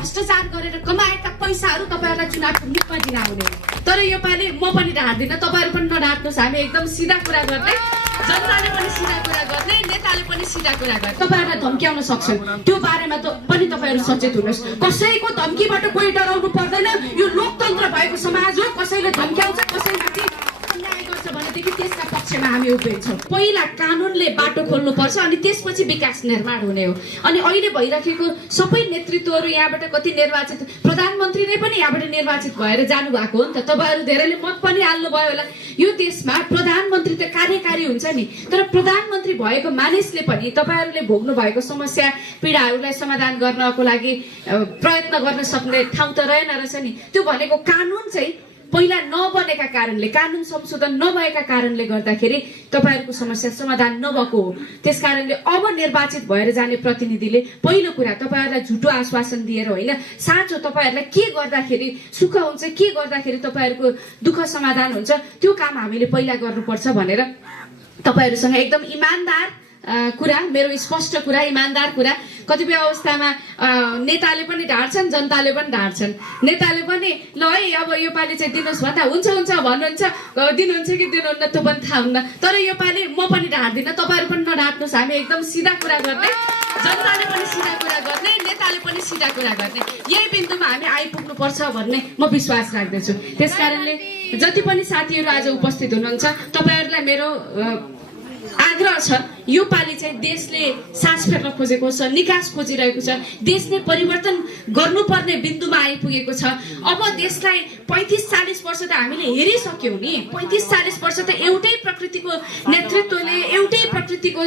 भ्रष्टाचार गरेर कमाएका पैसाहरू तपाईहरुलाई चुनावको मुखमा दिन आउने। तर योपालि म पनि ढाड्दिन, तपाईहरु पनि नढाड्नुस्। हामी एकदम सिधा कुरा गर्ने, जनताले पनि सिधा कुरा गर्ने, नेताले पनि सिधा कुरा गर्ने। तपाईहरुलाई धम्क्याउन सक्छन्, त्यो बारेमा पनि तपाईहरु सचेत हुनुहोस्। कसैको धम्कीबाट कोही डराउनु पर्दैन। यो लोकतन्त्र भएको समाज हो। कसैले धम्क्याउँछ, कसैमाथि अन्याय गर्छ भनेदेखि त्यसका पक्षमा हामी उभिन्छौँ। पहिला कानुनले बाटो खोल्नुपर्छ अनि त्यसपछि विकास निर्माण हुने हो। अनि अहिले भइराखेको सबै नेतृत्वहरू यहाँबाट कति निर्वाचित, प्रधानमन्त्री नै पनि यहाँबाट निर्वाचित भएर जानु भएको हो नि त। तपाईहरु धेरैले मत पनि हाल्नुभयो होला। यो देशमा प्रधानमन्त्री त कार्यकारी हुन्छ नि, तर प्रधानमन्त्री भएको मानिसले पनि तपाईहरुले भोग्नु भएको समस्या पीडाहरूलाई समाधान गर्नको लागि प्रयत्न गर्न सक्ने ठाउँ त रहेन रहेछ नि। त्यो भनेको कानुन चाहिँ पहिला नबनेका कारणले, कानुन संशोधन नभएका कारणले गर्दाखेरि तपाईहरुको समस्या समाधान नभएको हो। त्यसकारणले अब निर्वाचित भएर जाने प्रतिनिधिले पहिलो कुरा तपाईहरुलाई झुटो आश्वासन दिएर होइन, साँचो तपाईहरुलाई के गर्दाखेरि सुख हुन्छ, के गर्दाखेरि तपाईहरुको दुःख समाधान हुन्छ, त्यो काम हामीले पहिला गर्नुपर्छ भनेर तपाईहरुसँग एकदम इमानदार कुरा, मेरो स्पष्ट कुरा, इमानदार कुरा। कतिपय अवस्थामा नेताले पनि ढाड्छन्, जनताले पनि ढाड्छन्। नेताले पनि ल है अब योपालि चाहिँ दिनुहोस् भन्दा हुन्छ हुन्छ भन्नुहुन्छ, दिनुहुन्छ कि दिनुहुन्न त्यो पनि थाहा हुन्न। तर योपालि म पनि ढाड्दिन, तपाईहरु पनि नढाड्नुस्। हामी एकदम सिधा कुरा गर्ने, जनताले पनि सिधा कुरा गर्ने, नेताले पनि सिधा कुरा गर्ने। यही बिन्दुमा हामी आइपुग्नु पर्छ भन्ने म विश्वास राख्दछु। त्यसकारणले जति पनि साथीहरू आज उपस्थित हुनुहुन्छ तपाईहरुलाई मेरो आग्रह छ, यो पालि चाहिँ देशले सास फेर्न खोजेको छ, निकास खोजिरहेको छ, देशले परिवर्तन गर्नुपर्ने बिन्दुमा आइपुगेको छ। अब देशलाई 35-40 वर्ष त हामीले हेरिसक्यौं नि। 35-40 वर्ष त एउटै प्रकृतिको नेतृत्वले, एउटै प्रकृतिको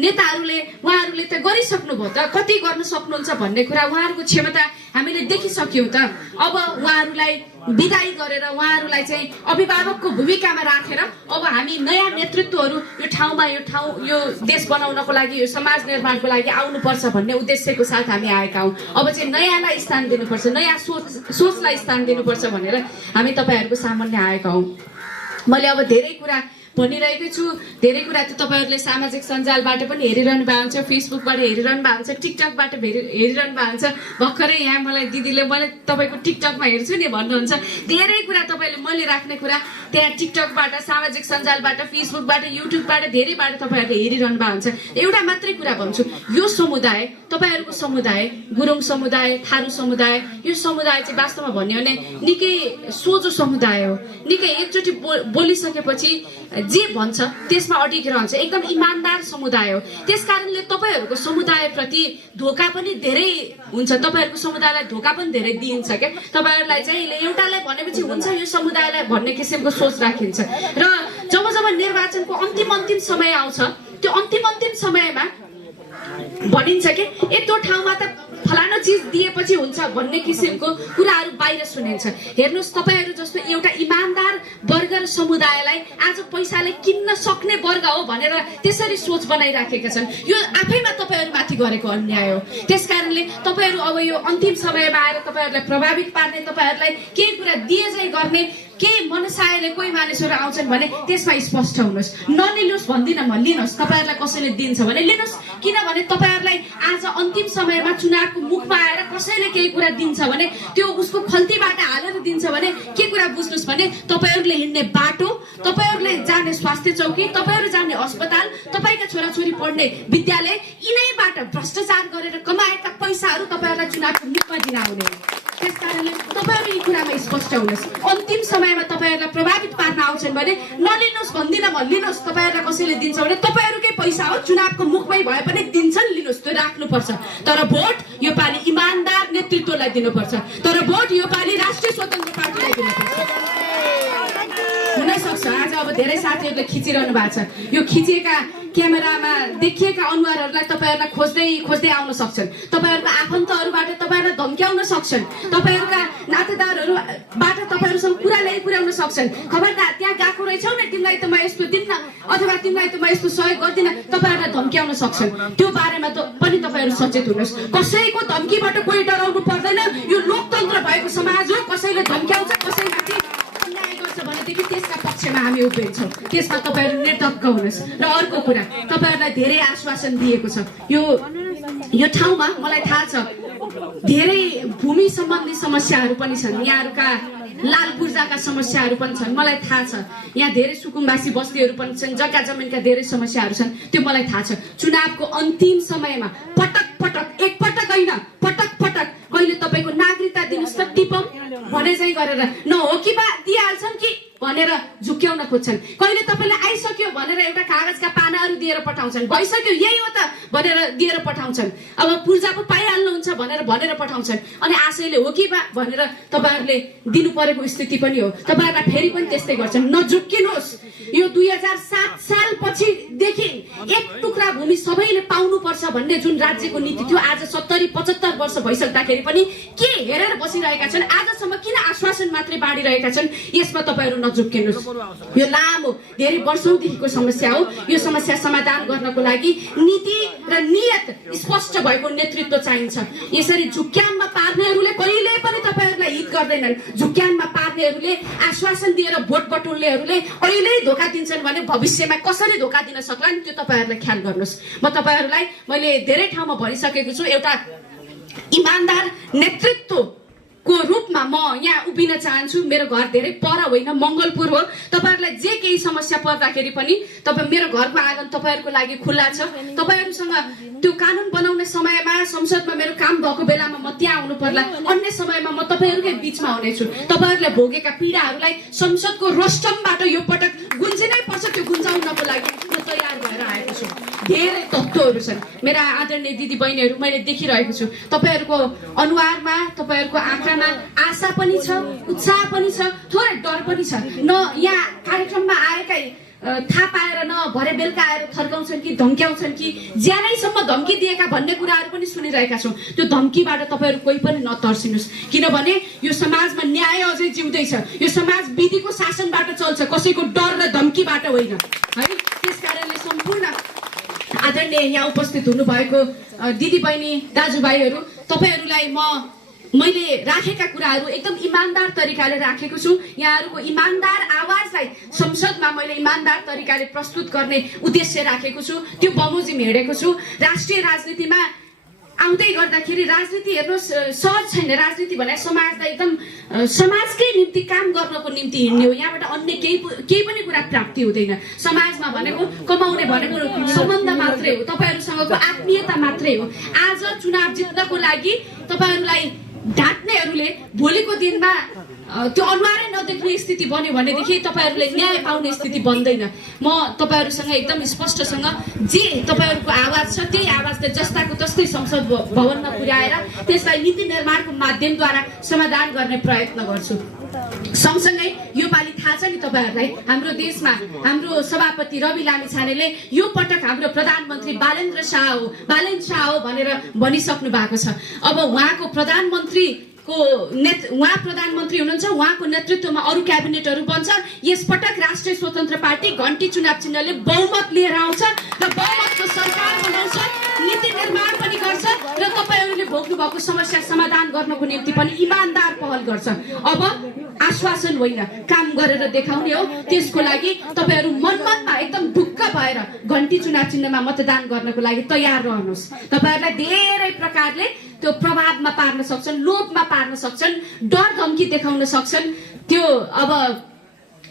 नेताहरूले उहाँहरूले त गरिसक्नु भयो त। कति गर्न सक्नुहुन्छ भन्ने कुरा उहाँहरूको क्षमता हामीले देखिसक्यौं त। अब उहाँहरूलाई विदाई गरेर उहाँहरूलाई चाहिँ अभिभावकको भूमिकामा राखेर अब हामी नयाँ नेतृत्वहरू यो ठाउँमा, यो देश बनाउनको लागि, यो समाज निर्माणको लागि आउनुपर्छ भन्ने उद्देश्यको साथ हामी आएका हौं। अब चाहिँ नयाँलाई स्थान दिनुपर्छ, नयाँ सोचलाई स्थान दिनुपर्छ भनेर हामी तपाईहरुको सामान्य आएका हौं। मैले अब धेरै कुरा भनिरहेकै छु। धेरै कुरा त तपाईहरुले सामाजिक सञ्जालबाट पनि हेरिरहनु भएको हुन्छ, फेसबुकबाट हेरिरहनु भएको हुन्छ, टिकटकबाट हेरिरहनु भएको हुन्छ। भर्खरै यहाँ मलाई दिदीले मैले तपाईको टिकटकमा हेर्छु नि भन्नुहुन्छ। धेरै कुरा तपाईले मैले राख्ने कुरा त्यहाँ टिकटकबाट, सामाजिक सञ्जालबाट, फेसबुकबाट, युट्युबबाट धेरैबाट तपाईहरुले हेरिरहनु भएको हुन्छ। एउटा मात्रै कुरा भन्छु, यो समुदाय, तपाईहरुको समुदाय, गुरुङ समुदाय, थारू समुदाय, यो समुदाय चाहिँ वास्तवमा भन्यो भने निकै सोझो समुदाय हो। निकै एकचोटि बोलिसकेपछि जे भन्छ त्यसमा अडिग रहन्छ। एकदम इमानदार समुदाय हो। त्यसकारणले तपाईहरुको समुदायप्रति धोका पनि धेरै हुन्छ, तपाईहरुको समुदायलाई धोका पनि धेरै दिइन्छ के। तपाईहरुलाई चाहिँ एउटालाई भनेपछि हुन्छ यो समुदायलाई भन्ने किसिमको सोच राखिन्छ। र जब जब निर्वाचनको अन्तिम समय आउँछ, त्यो अन्तिम समयमा भनिन्छ के यत्रो ठाउँमा त फलानो चीज दिएपछि हुन्छ भन्ने किसिमको कुराहरू बाहिर सुनिन्छ। हेर्नुस्, तपाईहरु जस्तो एउटा इमानदार वर्ग र समुदायलाई आज पैसाले किन्न सक्ने वर्ग हो भनेर त्यसरी सोच बनाइराखेका छन्। यो आफैमा तपाईहरुमाथि गरेको अन्याय हो। त्यसकारणले तपाईहरु अब यो अन्तिम समयमा आएर तपाईहरुलाई प्रभावित पार्ने, तपाईहरुलाई केही कुरा दिएझै गर्ने केही मनसायले कोही मानिसहरू आउँछन् भने त्यसमा स्पष्ट हुनुहोस्। नलिनुहोस् भन्दिनँ म, लिनुहोस्। तपाईहरुलाई कसैले दिन्छ भने लिनुहोस्। किनभने तपाईहरुलाई आज अन्तिम समयमा चुनावको मुखमा आएर कसैले केही कुरा दिन्छ भने त्यो उसको खल्तीबाट हालेर दिन्छ भने के कुरा बुझ्नुहोस् भने तपाईहरुले हिँड्ने बाटो, तपाईहरुले जाने स्वास्थ्य चौकी, तपाईहरु जाने अस्पताल, तपाईका छोराछोरी पढ्ने विद्यालय, यिनैबाट भ्रष्टाचार गरेर कमाएका पैसाहरू तपाईहरुलाई चुनावको मुखमा दिन आउने। त्यसकारणले तपाईहरु यी कुरामा स्पष्ट हुनुहोस्। अन्तिम समयमा तपाईहरुलाई प्रभावित पार्न आउँछन् भने नलिनुहोस् भन्दिनँ म, लिनुहोस्। तपाईहरुलाई कसैले दिन्छ भने तपाईहरुकै पैसा हो, चुनावको मुखमै भए पनि दिन्छन्, लिनुहोस्। त्यो राख्नुपर्छ। तर भोट यो पालि इमानदार नेतृत्वलाई दिनुपर्छ। तर भोट यो पालि राष्ट्रिय स्वतन्त्र पार्टीलाई दिनुपर्छ। हुनसक्छ आज अब धेरै साथीहरूले खिचिरहनु भएको छ। यो खिचिएका क्यामेरामा देखिएका अनुहारहरूलाई तपाईहरुलाई खोज्दै आउन सक्छन्। तपाईहरुका आफन्तहरूबाट तपाईहरुलाई धम्क्याउन सक्छन्। तपाईहरुका नातेदारहरूबाट तपाईहरुसँग कुरा ल्याइपुर्याउन सक्छन्। खबरदार त्यहाँ गएको रहेछौ नि, तिमीलाई त म यस्तो दिन्न अथवा तिमीलाई त म यस्तो सहयोग गर्दिन, तपाईहरुलाई धम्क्याउन सक्छन्। त्यो बारेमा पनि तपाईहरु सचेत हुनुहोस्। कसैको धम्कीबाट कोही डराउनु पर्दैन। यो लोकतन्त्र भएको समाज हो। कसैले धम्क्याउँछ, कसैमाथि अन्याय गर्छ भनेदेखि त्यसका पक्षमा हामी उभिन्छौँ। त्यसमा तपाईहरु निर्धक्क हुनुहोस्। र अर्को कुरा, तपाईहरुलाई धेरै आश्वासन दिएको छ। यो यो ठाउँमा मलाई थाहा छ धेरै भूमि सम्बन्धी समस्याहरू पनि छन्, यहाँहरूका लाल पूर्जाका समस्याहरू पनि छन्, मलाई थाहा छ। यहाँ धेरै सुकुम्बासी बस्तीहरू पनि छन्, जग्गा जमिनका धेरै समस्याहरू छन्, त्यो मलाई थाहा छ। चुनावको अन्तिम समयमा पटक पटक, एकपटक होइन पटक पटक कहिले तपाईँको नागरिकता दिनुहोस् त टिपम भने चाहिँ गरेर न हो कि बा दिइहाल्छन् कि भनेर झुक्क्याउन खोज्छन्, कहिले तपाईँले आइसक्यो भनेर एउटा कागजका पानाहरू दिएर पठाउँछन्, भइसक्यो यही हो त भनेर दिएर पठाउँछन्, अब पूर्जा पो पाइहाल्नुहुन्छ भनेर पठाउँछन्, अनि आशयले हो कि बा भनेर तपाईँहरूले दिनु परेको स्थिति पनि हो। तपाईँहरूलाई फेरि पनि त्यस्तै गर्छन्। नझुक्किनुहोस्, यो 2007 सालपछिदेखि एक टुक्रा भूमि सबैले पाउनुपर्छ भन्ने जुन राज्यको नीति थियो, आज 70-75 वर्ष भइसक्दाखेरि पनि के हेरेर बसिरहेका छन्, आजसम्म किन आश्वासन मात्रै बाँडिरहेका छन्, यसमा तपाईँहरू नझुक्किनुहोस्। यो लामो धेरै वर्षौंदेखिको समस्या हो। यो समस्या समाधान गर्नको लागि नीति र नियत स्पष्ट भएको नेतृत्व चाहिन्छ। यसरी झुक्क्यानमा पार्नेहरूले कहिले पनि तपाईँहरूलाई हित गर्दैनन्। झुक्क्यानमा पार्नेहरूले आश्वासन दिएर भोट बटुल्नेहरूले अहिले धोका दिन्छन् भने भविष्यमा कसरी धोका दिन सक्लान् त्यो तपाईँहरूलाई ख्याल गर्नुहोस्। म तपाईँहरूलाई मैले धेरै ठाउँमा भनिसकेको छु, एउटा इमानदार नेतृत्वको रूपमा म यहाँ उभिन चाहन्छु। मेरो घर धेरै पर होइन, मङ्गलपुर हो। तपाईँहरूलाई जे केही समस्या पर्दाखेरि पनि मेरो घरको आँगन तपाईँहरूको लागि खुल्ला छ। तपाईँहरूसँग त्यो कानुन बनाउने समयमा संसदमा मेरो काम भएको बेलामा म त्यहाँ आउनु पर्ला, अन्य समयमा म तपाईँहरूकै बिचमा हुनेछु। तपाईँहरूले भोगेका पीडाहरूलाई संसदको रोस्टमबाट यो पटक गुन्जिनै पर्छ, त्यो गुन्जाउनको लागि म तयार भएर आएको छु। धेरै तत्त्वहरू छन् मेरा आदरणीय दिदी बहिनीहरू, मैले देखिरहेको छु तपाईँहरूको अनुहारमा, तपाईँहरूको आँखामा आशा पनि छ, उत्साह पनि छ, थोरै डर पनि छ। न यहाँ कार्यक्रममा आएकै थाहा पाएर न भरे बेलुका आएर थर्काउँछन् कि धम्क्याउँछन् कि ज्यानैसम्म धम्की दिएका भन्ने कुराहरू पनि सुनिरहेका छौँ। त्यो धम्कीबाट तपाईँहरू कोही पनि नतर्सिनुहोस्, किनभने यो समाजमा न्याय अझै जिउँदैछ। यो समाज विधिको शासनबाट चल्छ, कसैको डर र धम्कीबाट होइन है। त्यसकारणले सम्पूर्ण आदरणीय यहाँ उपस्थित हुनुभएको दिदी बहिनी दाजुभाइहरू, तपाईँहरूलाई मैले राखेका कुराहरू एकदम इमानदार तरिकाले राखेको छु। यहाँहरूको इमानदार आवाजलाई संसदमा मैले इमानदार तरिकाले प्रस्तुत गर्ने उद्देश्य राखेको छु, त्यो बमोजिम हिँडेको छु। राष्ट्रिय राजनीतिमा आउँदै गर्दाखेरि राजनीति हेर्नुहोस् सहज छैन। राजनीति भने समाजलाई एकदम समाजकै निम्ति काम गर्नको निम्ति हिँड्ने हो। यहाँबाट अन्य केही पनि कुरा प्राप्ति हुँदैन। समाजमा भनेको कमाउने भनेको सम्बन्ध मात्रै हो, तपाईँहरूसँगको आत्मीयता मात्रै हो। आज चुनाव जित्नको लागि तपाईँहरूलाई ढाट्नेहरूले भोलिको दिनमा त्यो अनुहारै नदेख्ने स्थिति बन्यो भनेदेखि तपाईँहरूले न्याय पाउने स्थिति बन्दैन। म तपाईँहरूसँग एकदम स्पष्टसँग जे तपाईँहरूको आवाज छ त्यही आवाजलाई जस्ताको तस्तै संसद भवनमा पुर्याएर त्यसलाई नीति निर्माणको माध्यमद्वारा समाधान गर्ने प्रयत्न गर्छु। सँगसँगै यो पालि थाहा छ नि तपाईँहरूलाई, हाम्रो देशमा हाम्रो सभापति रवि लामिछानेले यो पटक हाम्रो प्रधानमन्त्री बालेन्द्र शाह हो भनेर भनिसक्नु भएको छ। अब उहाँको उहाँ प्रधानमन्त्री हुनुहुन्छ, उहाँको नेतृत्वमा अरू क्याबिनेटहरू बन्छ। यसपटक राष्ट्रिय स्वतन्त्र पार्टी घण्टी चुनाव चिन्हले बहुमत लिएर आउँछ र बहुमतको सरकार बनाउँछ, नीति निर्माण पनि गर्छ र तपाईँहरूले भोग्नु भएको समस्या समाधान गर्नको निम्ति पनि इमानदार पहल गर्छ। अब आश्वासन होइन, काम गरेर देखाउने हो। त्यसको लागि तपाईँहरू मनमनमा एकदम ढुक्क भएर घण्टी चुनाव चिन्हमा मतदान गर्नको लागि तयार रहनुहोस्। तपाईँहरूलाई धेरै प्रकारले त्यो प्रभावमा पार्न सक्छन्, लोभमा पार्न सक्छन्, डर धम्की देखाउन सक्छन्। त्यो अब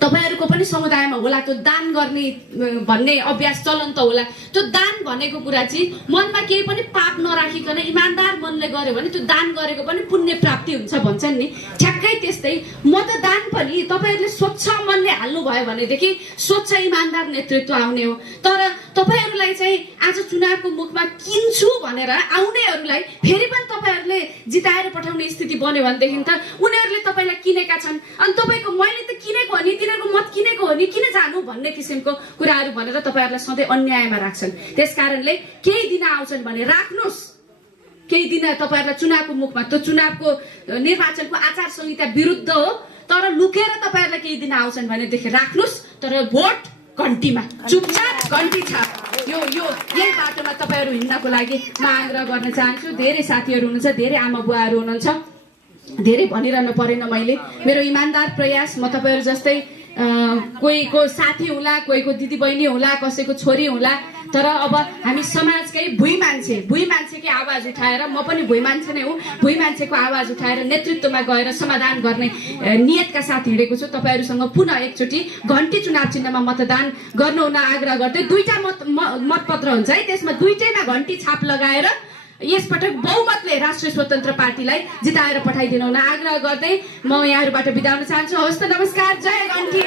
तपाईँहरूको पनि समुदायमा होला त्यो दान गर्ने भन्ने अभ्यास चलन त होला। त्यो दान भनेको कुरा चाहिँ मनमा केही पनि पाप नराखिकन इमानदार मनले गर्यो भने त्यो दान गरेको पनि पुण्य प्राप्ति हुन्छ भन्छन् नि, ठ्याक्कै त्यस्तै मतदान पनि तपाईँहरूले स्वच्छ मनले हाल्नुभयो भनेदेखि स्वच्छ इमानदार नेतृत्व आउने हो। तर तपाईँहरूलाई चाहिँ आज चुनावको मुखमा किन्छु भनेर आउनेहरूलाई फेरि पनि तपाईँहरूले जिताएर पठाउने स्थिति बन्यो भनेदेखि त उनीहरूले तपाईँलाई किनेका छन्, अनि तपाईँको मैले त किनेको हो नि, तिनीहरूको मत किनेको हो नि, किन जानु भन्ने किसिमको कुराहरू भनेर तपाईँहरूलाई सधैँ अन्यायमा राख्छन्। त्यसकारणले केही दिन आउँछन् भने राख्नुहोस्, केही दिन तपाईँहरूलाई चुनावको मुखमा, त्यो चुनावको निर्वाचनको आचार संहिता विरुद्ध हो, तर लुकेर तपाईँहरूलाई केही दिन आउँछन् भनेदेखि राख्नुहोस्, तर भोट घण्टीमा चुपचाप घण्टी छाप। यही बाटोमा तपाईँहरू हिँड्नको लागि म आग्रह गर्न चाहन्छु। धेरै साथीहरू हुनुहुन्छ, धेरै आमा बुवाहरू हुनुहुन्छ, धेरै भनिरहनु परेन मैले। मेरो इमानदार प्रयास, म तपाईँहरू जस्तै कोहीको साथी होला, कोहीको दिदीबहिनी होला, कसैको छोरी होला, तर अब हामी समाजकै भुइँ मान्छेकै आवाज उठाएर, म पनि भुइँ मान्छे नै हुँ, भुइँ मान्छेको आवाज उठाएर नेतृत्वमा गएर समाधान गर्ने नियतका साथ हिँडेको छु। तपाईहरूसँग पुनः एकचोटि घन्टी चुनाव चिन्हमा मतदान गर्नुहुन आग्रह गर्दै, 2टा मतपत्र हुन्छ है, त्यसमा 2टैमा घन्टी छाप लगाएर यसपटक बहुमतले राष्ट्रिय स्वतन्त्र पार्टीलाई जिताएर पठाइदिनु हुन आग्रह गर्दै म यहाँहरूबाट बिदा हुन चाहन्छु। हवस् त, नमस्कार, जय घन्टी।